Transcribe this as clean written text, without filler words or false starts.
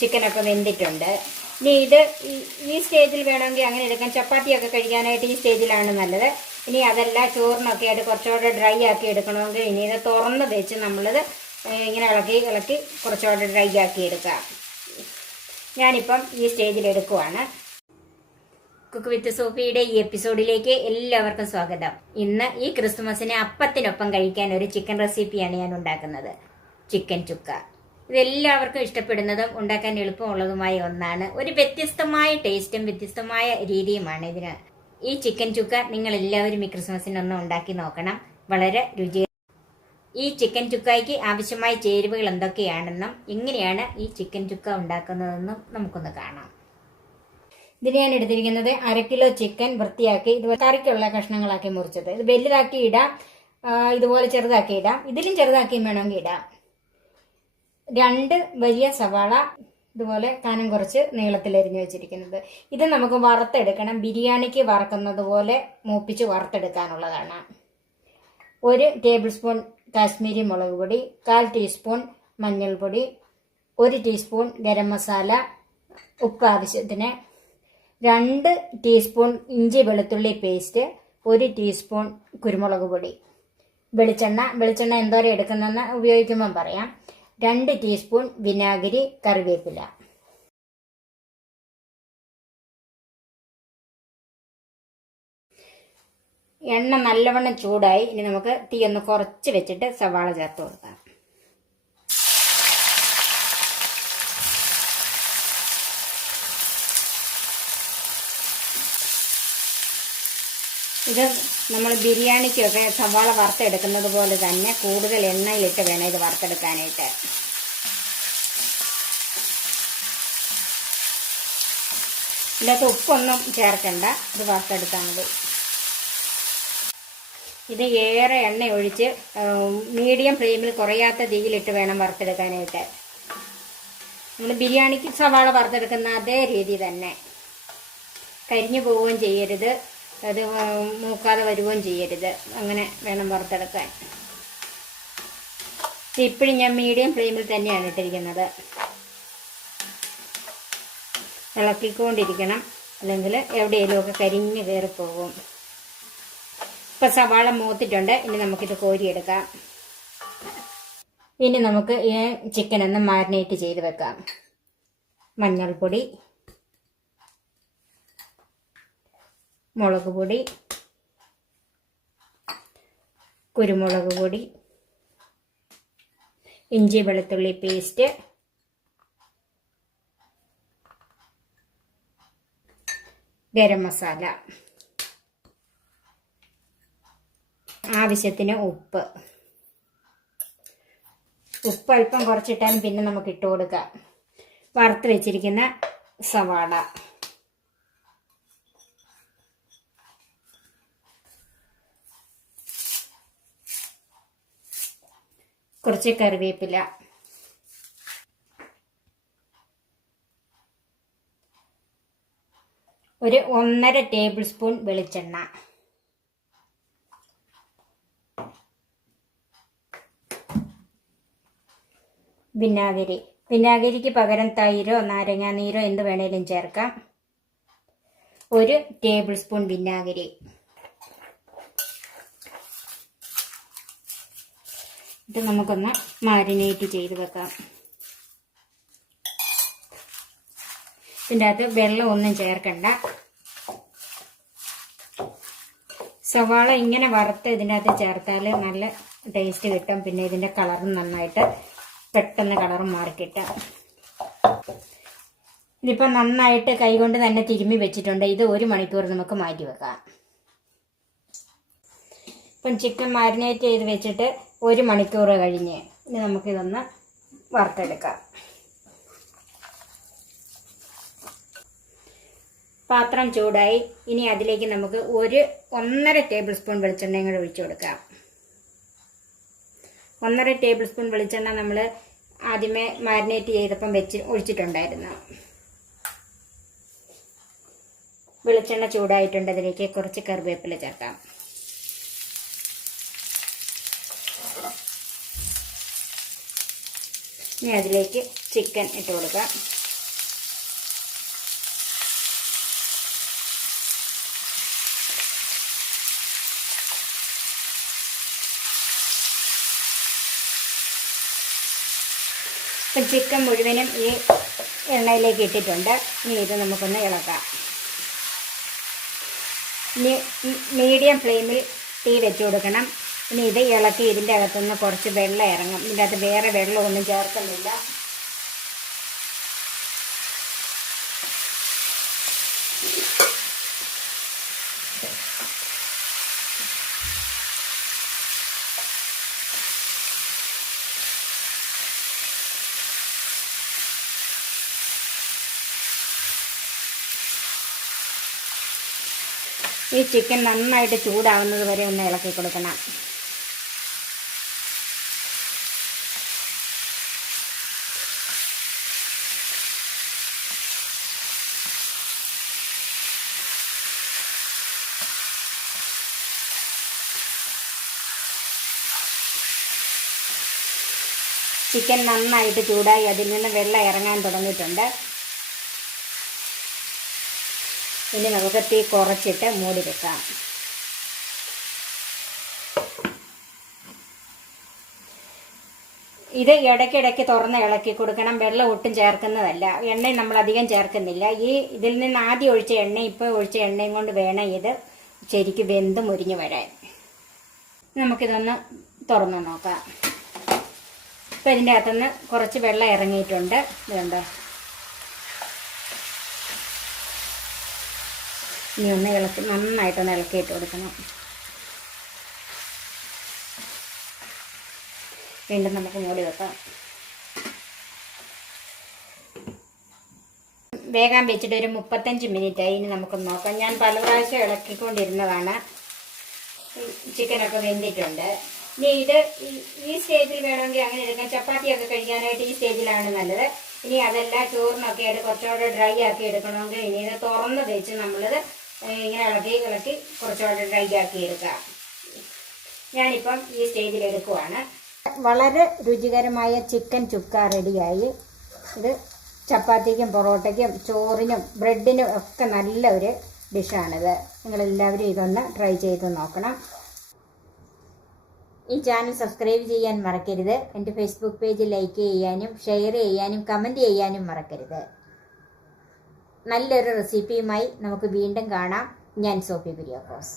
ചിക്കനൊക്കെ വെന്തിട്ടുണ്ട്. ഇനി ഇത് ഈ സ്റ്റേജിൽ വേണമെങ്കിൽ അങ്ങനെ എടുക്കാം. ചപ്പാത്തിയൊക്കെ കഴിക്കാനായിട്ട് ഈ സ്റ്റേജിലാണ് നല്ലത്. ഇനി അതല്ല ചോറിനൊക്കെ ആയിട്ട് കുറച്ചുകൂടെ ഡ്രൈ ആക്കി എടുക്കണമെങ്കിൽ ഇനി ഇത് തുറന്ന് വെച്ച് നമ്മളിത് ഇങ്ങനെ ഇളക്കി കുറച്ചുകൂടെ ഡ്രൈ ആക്കി എടുക്കാം. ഞാനിപ്പം ഈ സ്റ്റേജിൽ എടുക്കുവാണ്. കുക്ക് വിത്ത് സോഫിയുടെ ഈ എപ്പിസോഡിലേക്ക് എല്ലാവർക്കും സ്വാഗതം. ഇന്ന് ഈ ക്രിസ്മസിന് അപ്പത്തിനൊപ്പം കഴിക്കാൻ ഒരു ചിക്കൻ റെസിപ്പിയാണ് ഞാൻ ഉണ്ടാക്കുന്നത്. ചിക്കൻ ചുക്ക. ഇതെല്ലാവർക്കും ഇഷ്ടപ്പെടുന്നതും ഉണ്ടാക്കാൻ എളുപ്പമുള്ളതുമായ ഒന്നാണ്. ഒരു വ്യത്യസ്തമായ ടേസ്റ്റും വ്യത്യസ്തമായ രീതിയുമാണ് ഇതിന്. ഈ ചിക്കൻ ചുക്ക നിങ്ങൾ എല്ലാവരും ഈ ക്രിസ്മസിനൊന്നും ഉണ്ടാക്കി നോക്കണം. വളരെ രുചി. ഈ ചിക്കൻ ചുക്കായ്ക്ക് ആവശ്യമായ ചേരുവകൾ എന്തൊക്കെയാണെന്നും എങ്ങനെയാണ് ഈ ചിക്കൻ ചുക്ക ഉണ്ടാക്കുന്നതെന്നും നമുക്കൊന്ന് കാണാം. ഇതിന് ഞാൻ എടുത്തിരിക്കുന്നത് 1/2 കിലോ ചിക്കൻ വൃത്തിയാക്കി ഇതുപോലെ കറിക്കുള്ള കഷ്ണങ്ങളാക്കി മുറിച്ചത്. ഇത് വലുതാക്കി ഇടാം, ഇതുപോലെ ചെറുതാക്കി ഇടാം, ഇതിലും ചെറുതാക്കിയും വേണമെങ്കിൽ ഇടാം. 2 വലിയ സവാള ഇതുപോലെ കനം കുറച്ച് നീളത്തിൽ അരിഞ്ഞു വെച്ചിരിക്കുന്നത്. ഇത് നമുക്ക് വറുത്തെടുക്കണം. ബിരിയാണിക്ക് വറക്കുന്നത് പോലെ മൂപ്പിച്ച് വറുത്തെടുക്കാനുള്ളതാണ്. 1 ടേബിൾ സ്പൂൺ കാശ്മീരി മുളക് പൊടി, 1/4 ടീസ്പൂൺ മഞ്ഞൾപ്പൊടി, 1 ടീസ്പൂൺ ഗരം മസാല, ഉപ്പ് ആവശ്യത്തിന്, 2 ടീസ്പൂൺ ഇഞ്ചി വെളുത്തുള്ളി പേസ്റ്റ്, 1 ടീസ്പൂൺ കുരുമുളക് പൊടി, വെളിച്ചെണ്ണ എന്തോരം എടുക്കുന്നതെന്ന് ഉപയോഗിക്കുമ്പം പറയാം, 2 ടീസ്പൂൺ വിനാഗിരി, കറിവേപ്പില. എണ്ണ നല്ലവണ്ണം ചൂടായി. ഇനി നമുക്ക് തീ ഒന്ന് കുറച്ച് വെച്ചിട്ട് സവാള ചേർത്ത് കൊടുക്കാം. ഇത് നമ്മൾ ബിരിയാണിക്കൊക്കെ സവാള വറുത്തെടുക്കുന്നത് പോലെ തന്നെ കൂടുതൽ എണ്ണയിലിട്ട് വേണം ഇത് വറുത്തെടുക്കാനായിട്ട്. ഇതിനകത്ത് ഉപ്പൊന്നും ചേർക്കണ്ട, ഇത് വറുത്തെടുത്താൽ മതി. ഇത് ഏറെ എണ്ണ ഒഴിച്ച് മീഡിയം ഫ്ലെയിമിൽ കുറയാത്ത തീയിലിട്ട് വേണം വറുത്തെടുക്കാനായിട്ട്. നമ്മൾ ബിരിയാണിക്ക് സവാള വറുത്തെടുക്കുന്ന അതേ രീതി തന്നെ. കരിഞ്ഞു പോവുകയും ചെയ്യരുത്, അത് മൂക്കാതെ വരുകയും ചെയ്യരുത്. അങ്ങനെ വേണം വറുത്തെടുക്കാൻ. ഇപ്പോഴും ഞാൻ മീഡിയം ഫ്ലെയിമിൽ തന്നെയാണ് ഇട്ടിരിക്കുന്നത്. ഇളക്കിക്കൊണ്ടിരിക്കണം, അല്ലെങ്കിൽ എവിടെയെങ്കിലുമൊക്കെ കരിഞ്ഞ് കയറിപ്പോകും. ഇപ്പം സവാള മൂത്തിട്ടുണ്ട്. ഇനി നമുക്കിത് കോരിയെടുക്കാം. ഇനി നമുക്ക് ഈ ചിക്കൻ ഒന്ന് മാരിനേറ്റ് ചെയ്ത് വെക്കാം. മഞ്ഞൾപ്പൊടി, മുളക് പൊടി, കുരുമുളക് പൊടി, ഇഞ്ചി വെളുത്തുള്ളി പേസ്റ്റ്, ഗരം മസാല, ആവശ്യത്തിന് ഉപ്പ് അല്പം കുറച്ചിട്ടാലും പിന്നെ നമുക്ക് ഇട്ട് കൊടുക്കാം. വറുത്ത് വെച്ചിരിക്കുന്ന സവാള, കുറച്ച് കറിവേപ്പില, ഒരു 1.5 ടേബിൾ സ്പൂൺ വെളിച്ചെണ്ണ, വിനാഗിരിക്ക് പകരം തൈരോ നാരങ്ങാനീരോ എന്ത് വേണേലും ചേർക്കാം. 1 ടേബിൾ സ്പൂൺ വിനാഗിരി. ഇത് നമുക്കൊന്ന് മാരിനേറ്റ് ചെയ്ത് വെക്കാം. ഇതിൻ്റെ അകത്ത് വെള്ളം ഒന്നും ചേർക്കണ്ട. സവാള ഇങ്ങനെ വറുത്ത് ഇതിൻ്റെ അകത്ത് ചേർത്താൽ നല്ല ടേസ്റ്റ് കിട്ടും. പിന്നെ ഇതിൻ്റെ കളറും നന്നായിട്ട് പെട്ടെന്ന് കളർ മാറിക്കിട്ടാം. ഇതിപ്പോൾ നന്നായിട്ട് കൈകൊണ്ട് തന്നെ തിരുമ്മി വെച്ചിട്ടുണ്ട്. ഇത് 1 മണിക്കൂർ നമുക്ക് മാറ്റി വെക്കാം. ഇപ്പം ചിക്കൻ മാരിനേറ്റ് ചെയ്ത് വെച്ചിട്ട് 1 മണിക്കൂർ കഴിഞ്ഞ് ഇനി നമുക്കിതൊന്ന് വറുത്തെടുക്കാം. പാത്രം ചൂടായി. ഇനി അതിലേക്ക് നമുക്ക് 1.5 ടേബിൾ സ്പൂൺ വെളിച്ചെണ്ണയും കൂടെ ഒഴിച്ചു കൊടുക്കാം. 1.5 ടേബിൾ സ്പൂൺ വെളിച്ചെണ്ണ നമ്മൾ ആദ്യമേ മാരിനേറ്റ് ചെയ്തപ്പം ഒഴിച്ചിട്ടുണ്ടായിരുന്നു. വെളിച്ചെണ്ണ ചൂടായിട്ടുണ്ട്. അതിലേക്ക് കുറച്ച് കറിവേപ്പില ചേർക്കാം. ഇനി അതിലേക്ക് ചിക്കൻ ഇട്ട് കൊടുക്കാം. ഇപ്പം ചിക്കൻ മുഴുവനും ഈ എണ്ണയിലേക്ക് ഇട്ടിട്ടുണ്ട്. ഇനി ഇത് നമുക്കൊന്ന് ഇളക്കാം. ഇനി മീഡിയം ഫ്ലെയിമിൽ തീ വെച്ച് കൊടുക്കണം. ഇനി ഇത് ഇളക്കി ഇതിൻ്റെ അകത്തുനിന്ന് കുറച്ച് വെള്ളം ഇറങ്ങും. ഇതിൻ്റെ അകത്ത് വേറെ വെള്ളമൊന്നും ചേർക്കുന്നില്ല. ഈ ചിക്കൻ നന്നായിട്ട് ചൂടാവുന്നത് വരെ ഒന്ന് ഇളക്കി കൊടുക്കണം. ചിക്കൻ നന്നായിട്ട് ചൂടായി അതിൽ നിന്ന് വെള്ളം ഇറങ്ങാൻ തുടങ്ങിയിട്ടുണ്ട്. ഇനി നമുക്ക് തീ കുറച്ചിട്ട് മൂടി വെക്കാം. ഇത് ഇടയ്ക്കിടയ്ക്ക് തുറന്ന് ഇളക്കി കൊടുക്കണം. വെള്ളം ഒട്ടും ചേർക്കുന്നതല്ല. എണ്ണ നമ്മൾ അധികം ചേർക്കുന്നില്ല. ഇതിൽ നിന്ന് ആദ്യം ഒഴിച്ച എണ്ണ ഇപ്പോൾ ഒഴിച്ച എണ്ണയും കൊണ്ട് വേണം ഇത് ശരിക്കും വെന്ത് മുരിഞ്ഞു വരാൻ. നമുക്കിതൊന്ന് തുറന്ന് നോക്കാം. ഇപ്പം ഇതിൻ്റെ അകത്തുനിന്ന് കുറച്ച് വെള്ളം ഇറങ്ങിയിട്ടുണ്ട്. ഇതുണ്ട്. ഇനി ഒന്ന് ഇളക്കി നന്നായിട്ടൊന്ന് ഇളക്കിയിട്ട് കൊടുക്കണം. വീണ്ടും നമുക്ക് മൂടി വെക്കാം. വേഗം വെച്ചിട്ട് ഒരു 35 മിനിറ്റായി. ഇനി നമുക്കൊന്ന് നോക്കാം. ഞാൻ പല പ്രാവശ്യം ഇളക്കിക്കൊണ്ടിരുന്നതാണ്. ചിക്കനൊക്കെ വെന്തിട്ടുണ്ട്. ഇനി ഇത് ഈ സ്റ്റേജിൽ വേണമെങ്കിൽ അങ്ങനെ എടുക്കാം. ചപ്പാത്തിയൊക്കെ കഴിക്കാനായിട്ട് ഈ സ്റ്റേജിലാണ് നല്ലത്. ഇനി അതല്ല ചോറിനൊക്കെ ആയിട്ട് കുറച്ചുകൂടെ ഡ്രൈ ആക്കി എടുക്കണമെങ്കിൽ ഇനി ഇത് തുറന്ന് വെച്ച് നമ്മളിത് ഇങ്ങനെ ഇളക്കി കുറച്ചുകൂടെ ഡ്രൈ ആക്കി എടുക്കാം. ഞാനിപ്പം ഈ സ്റ്റേജിൽ എടുക്കുവാണ്. വളരെ രുചികരമായ ചിക്കൻ ചുക്ക റെഡിയായി. ഇത് ചപ്പാത്തിക്കും പൊറോട്ടയ്ക്കും ചോറിനും ബ്രെഡിനും ഒക്കെ നല്ലൊരു ഡിഷാണിത്. നിങ്ങളെല്ലാവരും ഇതൊന്ന് ട്രൈ ചെയ്ത് നോക്കണം. ഈ ചാനൽ സബ്സ്ക്രൈബ് ചെയ്യാൻ മറക്കരുത്. എൻ്റെ ഫേസ്ബുക്ക് പേജ് ലൈക്ക് ചെയ്യാനും ഷെയർ ചെയ്യാനും കമൻറ്റ് ചെയ്യാനും മറക്കരുത്. നല്ലൊരു റെസിപ്പിയുമായി നമുക്ക് വീണ്ടും കാണാം. ഞാൻ സോഫി കുര്യാക്കോസ്.